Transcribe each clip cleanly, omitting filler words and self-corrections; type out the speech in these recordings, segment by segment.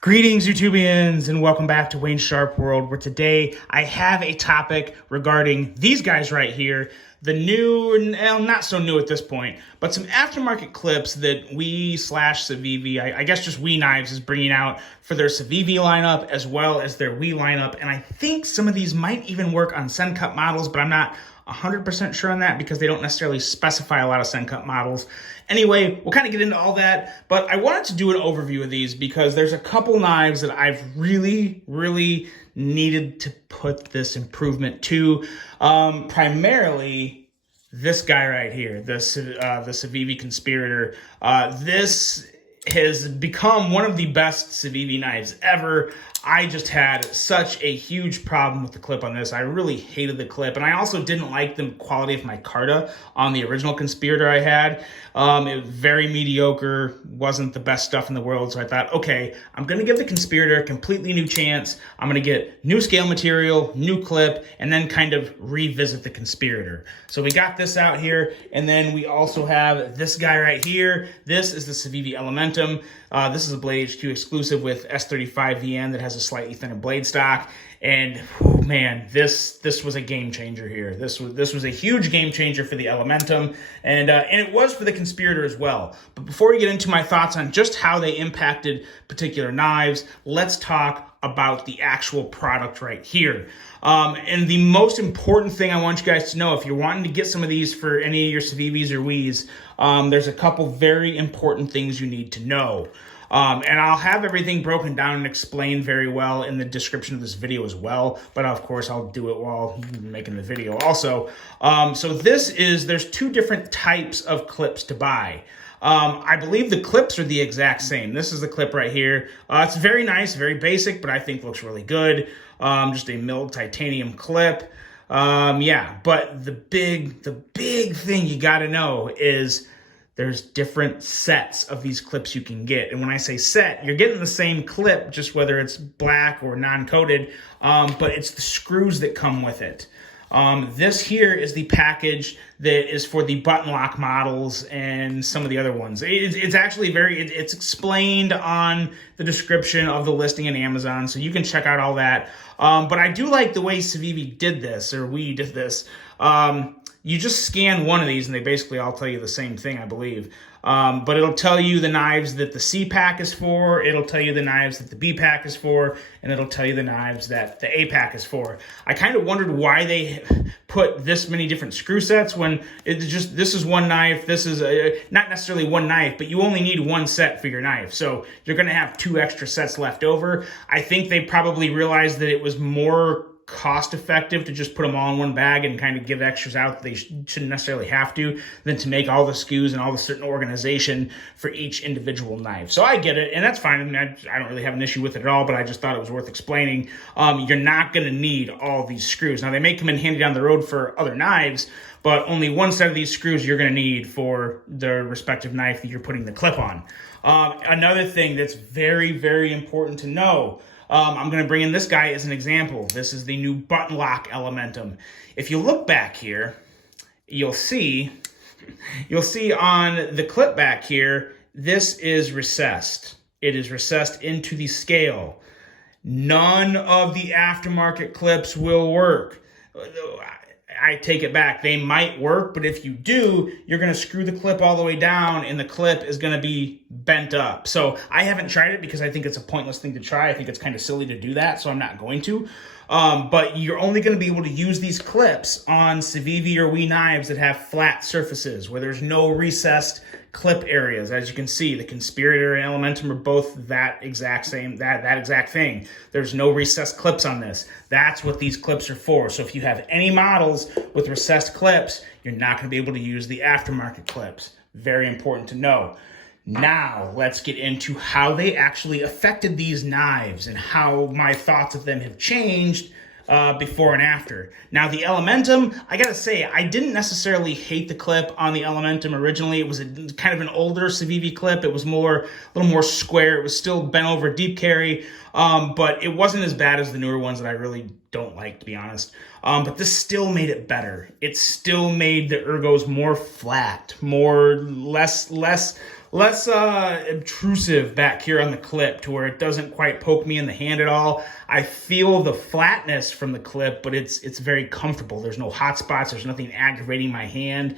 Greetings, YouTubians, and welcome back to Wayne's Sharp World, where today I have a topic regarding these guys right here, the new, not so new at this point, but some aftermarket clips that WE/Civivi, I guess just WE Knives, is bringing out for their Civivi lineup as well as their WE lineup, and I think some of these might even work on Send Cut models, but I'm not 100% sure on that because they don't necessarily specify a lot of Send Cut models. Anyway, we'll kind of get into all that, but I wanted to do an overview of these because there's a couple knives that I've really needed to put this improvement to. Primarily this guy right here, the Civivi Conspirator. This has become one of the best Civivi knives ever. I just had such a huge problem with the clip on this. I really hated the clip, and I also didn't like the quality of my Carta on the original Conspirator I had. It was very mediocre, wasn't the best stuff in the world, so I thought, okay, I'm going to give the Conspirator a completely new chance. I'm going to get new scale material, new clip, and then kind of revisit the Conspirator. So we got this out here, and then we also have this guy right here. This is the Civivi Elementum. This is a Blade HQ exclusive with S35 VN that has a slightly thinner blade stock, and man, this was a game changer here. This was a huge game changer for the Elementum, and it was for the Conspirator as well. But before we get into my thoughts on just how they impacted particular knives, let's talk about the actual product right here. And the most important thing I want you guys to know, if you're wanting to get some of these for any of your Civivis or WEs, there's a couple very important things you need to know. And I'll have everything broken down and explained very well in the description of this video as well. But of course, I'll do it while making the video also. So there's two different types of clips to buy. I believe the clips are the exact same. This is the clip right here. It's very nice, very basic, but I think looks really good. Just a milled titanium clip. Yeah, but the big thing you gotta know is there's different sets of these clips you can get. And when I say set, you're getting the same clip, just whether it's black or non-coated, but it's the screws that come with it. This here is the package that is for the Buttonlock models and some of the other ones. It's actually it's explained on the description of the listing on Amazon, so you can check out all that. But I do like the way Civivi did this, or we did this. You just scan one of these and they basically all tell you the same thing, I believe. But it'll tell you the knives that the C pack is for, it'll tell you the knives that the B pack is for, and it'll tell you the knives that the A pack is for. I kind of wondered why they put this many different screw sets when this is one knife, this is not necessarily one knife, but you only need one set for your knife. So you're gonna have two extra sets left over. I think they probably realized that it was more cost effective to just put them all in one bag and kind of give extras out that they shouldn't necessarily have to, than to make all the SKUs and all the certain organization for each individual knife. So I get it, and that's fine. I mean, I don't really have an issue with it at all, but I just thought it was worth explaining. You're not going to need all these screws. Now, they may come in handy down the road for other knives, but only one set of these screws you're going to need for the respective knife that you're putting the clip on. Another thing that's very important to know, I'm going to bring in this guy as an example. This is the new Buttonlock Elementum. If you look back here, you'll see on the clip back here, this is recessed. It is recessed into the scale. None of the aftermarket clips will work. I take it back. They might work, but if you do, you're going to screw the clip all the way down and the clip is going to be bent up. So I haven't tried it because I think it's a pointless thing to try. I think it's kind of silly to do that, so I'm not going to. But you're only going to be able to use these clips on Civivi or WE knives that have flat surfaces where there's no recessed clip areas. As you can see, the Conspirator and Elementum are both that exact thing. There's no recessed clips on this. That's what these clips are for. So if you have any models with recessed clips, you're not going to be able to use the aftermarket clips. Very important to know. Now, let's get into how they actually affected these knives and how my thoughts of them have changed before and after. Now, the Elementum, I gotta say, I didn't necessarily hate the clip on the Elementum originally. It was kind of an older Civivi clip. It was a little more square. It was still bent over deep carry, but it wasn't as bad as the newer ones that I really don't like, to be honest. But this still made it better. It still made the ergos more flat, less less obtrusive back here on the clip to where it doesn't quite poke me in the hand at all. I feel the flatness from the clip, but it's very comfortable. There's no hot spots. There's nothing aggravating my hand.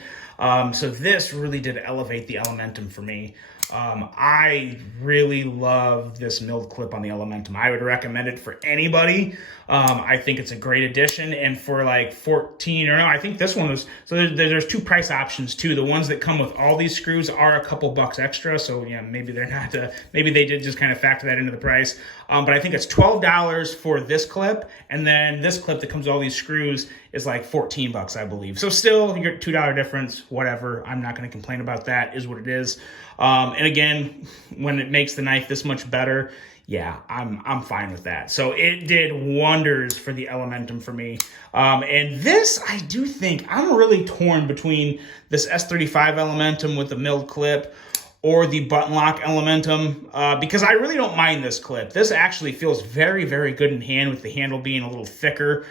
So this really did elevate the Elementum for me. I really love this milled clip on the Elementum. I would recommend it for anybody. I think it's a great addition, and for like 14, or no, I think this one was, so there's two price options too. The ones that come with all these screws are a couple bucks extra, so yeah, maybe they're not, maybe they did just kind of factor that into the price. But I think it's $12 for this clip, and then this clip that comes with all these screws is like 14 bucks, I believe. So still, your $2 difference, whatever. I'm not going to complain about that, is what it is. And again, when it makes the knife this much better, yeah, I'm fine with that. So it did wonders for the Elementum for me. And this, I do think, I'm really torn between this S35 Elementum with the milled clip or the Buttonlock Elementum, because I really don't mind this clip. This actually feels very, very good in hand with the handle being a little thicker.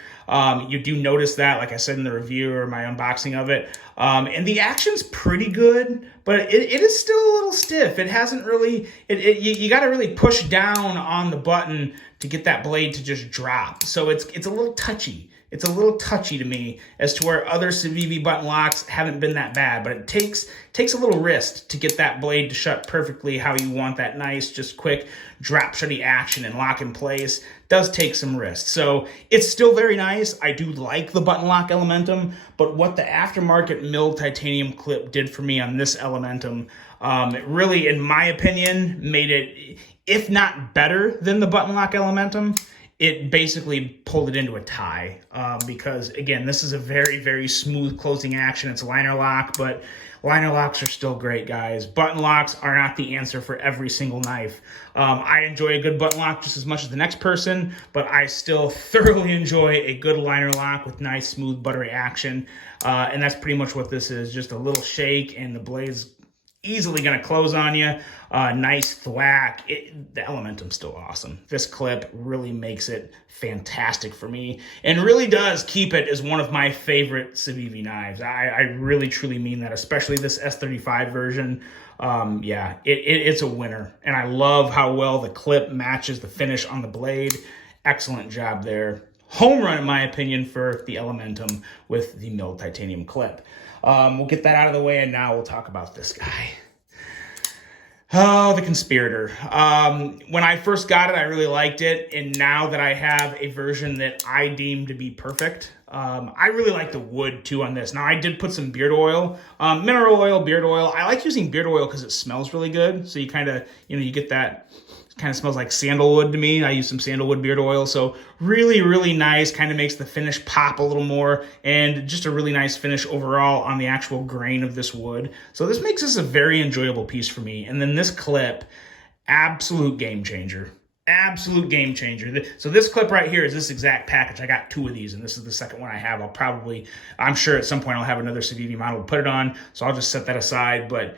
You do notice that, like I said in the review or my unboxing of it. And the action's pretty good, but it is still a little stiff. It hasn't really, you got to really push down on the button to get that blade to just drop. So it's a little touchy. It's a little touchy to me, as to where other Civivi button locks haven't been that bad, but it takes a little wrist to get that blade to shut perfectly how you want that nice, just quick drop shutty action and lock in place. Does take some wrist. So it's still very nice. I do like the Buttonlock Elementum, but what the aftermarket milled titanium clip did for me on this Elementum, it really, in my opinion, made it, if not better than the Buttonlock Elementum, it basically pulled it into a tie, because, again, this is a very, very smooth closing action. It's a liner lock, but liner locks are still great, guys. Button locks are not the answer for every single knife. I enjoy a good button lock just as much as the next person, but I still thoroughly enjoy a good liner lock with nice, smooth, buttery action. And that's pretty much what this is, just a little shake, and the blade's easily going to close on you. Nice thwack. The Elementum's still awesome. This clip really makes it fantastic for me, and really does keep it as one of my favorite Civivi knives. I really truly mean that, especially this S35 version. Yeah, it's a winner, and I love how well the clip matches the finish on the blade. Excellent job there. Home run, in my opinion, for the Elementum with the milled titanium clip. We'll get that out of the way, and now we'll talk about this guy. Oh, the Conspirator. When I first got it, I really liked it, and now that I have a version that I deem to be perfect, I really like the wood, too, on this. Now, I did put some beard oil, mineral oil, beard oil. I like using beard oil because it smells really good, so you kind of, you get that, kind of smells like sandalwood to me. I use some sandalwood beard oil, so really, really nice. Kind of makes the finish pop a little more, and just a really nice finish overall on the actual grain of this wood. So this makes this a very enjoyable piece for me. And then this clip, absolute game changer. Absolute game changer. So this clip right here is this exact package. I got two of these, and this is the second one I have. I'm sure at some point I'll have another Civivi model to put it on, so I'll just set that aside. But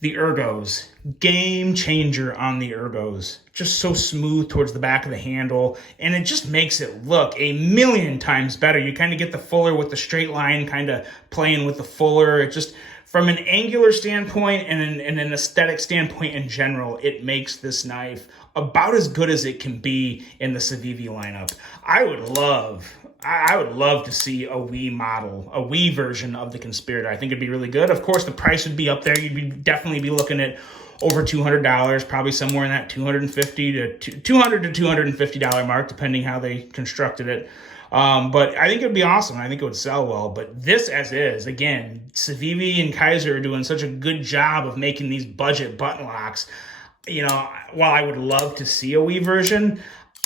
the ergos, game changer on the ergos. Just so smooth towards the back of the handle, and it just makes it look a million times better. You kind of get the fuller with the straight line, kind of playing with the fuller. It just, from an angular standpoint and an aesthetic standpoint in general, it makes this knife about as good as it can be in the Civivi lineup. I would love to see a WE model, a WE version of the Conspirator. I think it'd be really good. Of course, the price would be up there. You'd definitely be looking at over $200, probably somewhere in that $200 to $250 mark, depending how they constructed it. But I think it would be awesome. I think it would sell well. But this as is, again, Civivi and Kaiser are doing such a good job of making these budget button locks. While I would love to see a WE version,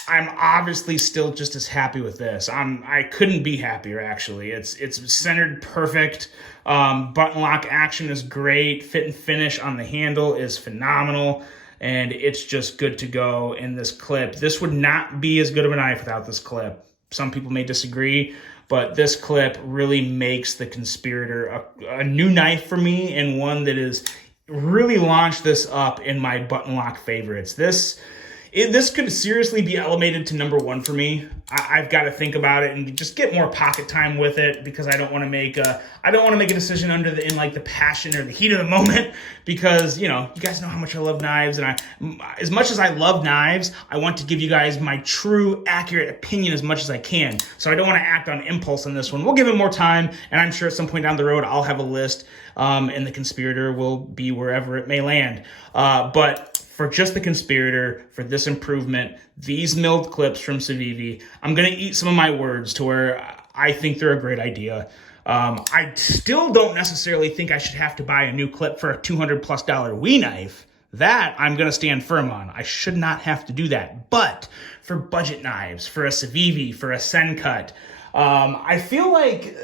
I'm obviously still just as happy with this. I couldn't be happier, actually. It's centered perfect. Button lock action is great. Fit and finish on the handle is phenomenal. And it's just good to go in this clip. This would not be as good of a knife without this clip. Some people may disagree, but this clip really makes the Conspirator a new knife for me, and one that is really launched this up in my button lock favorites. This, This could seriously be elevated to number one for me. I've got to think about it and just get more pocket time with it, because I don't want to make a decision in like the passion or the heat of the moment, because you guys know how much I love knives, and as much as I love knives, I want to give you guys my true, accurate opinion as much as I can. So I don't want to act on impulse on this one. We'll give it more time, and I'm sure at some point down the road I'll have a list, and the Conspirator will be wherever it may land. But for just the Conspirator, for this improvement, these milled clips from Civivi, I'm going to eat some of my words to where I think they're a great idea. I still don't necessarily think I should have to buy a new clip for a $200+ WE knife. That I'm going to stand firm on. I should not have to do that. But for budget knives, for a Civivi, for a Sencut, I feel like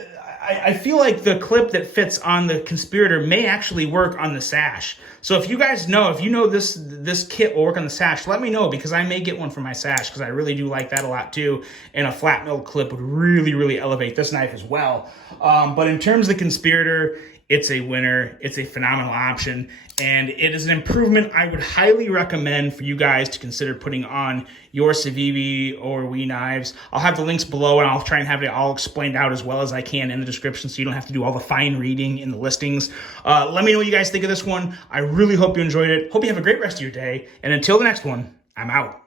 the clip that fits on the Conspirator may actually work on the sash. So if you guys know, this kit will work on the sash, let me know, because I may get one for my sash, because I really do like that a lot too. And a flat milled clip would really, really elevate this knife as well. But in terms of the Conspirator, it's a winner. It's a phenomenal option, and it is an improvement I would highly recommend for you guys to consider putting on your Civivi or WE knives. I'll have the links below, and I'll try and have it all explained out as well as I can in the description, so you don't have to do all the fine reading in the listings. Let me know what you guys think of this one. I really hope you enjoyed it. Hope you have a great rest of your day, and until the next one, I'm out.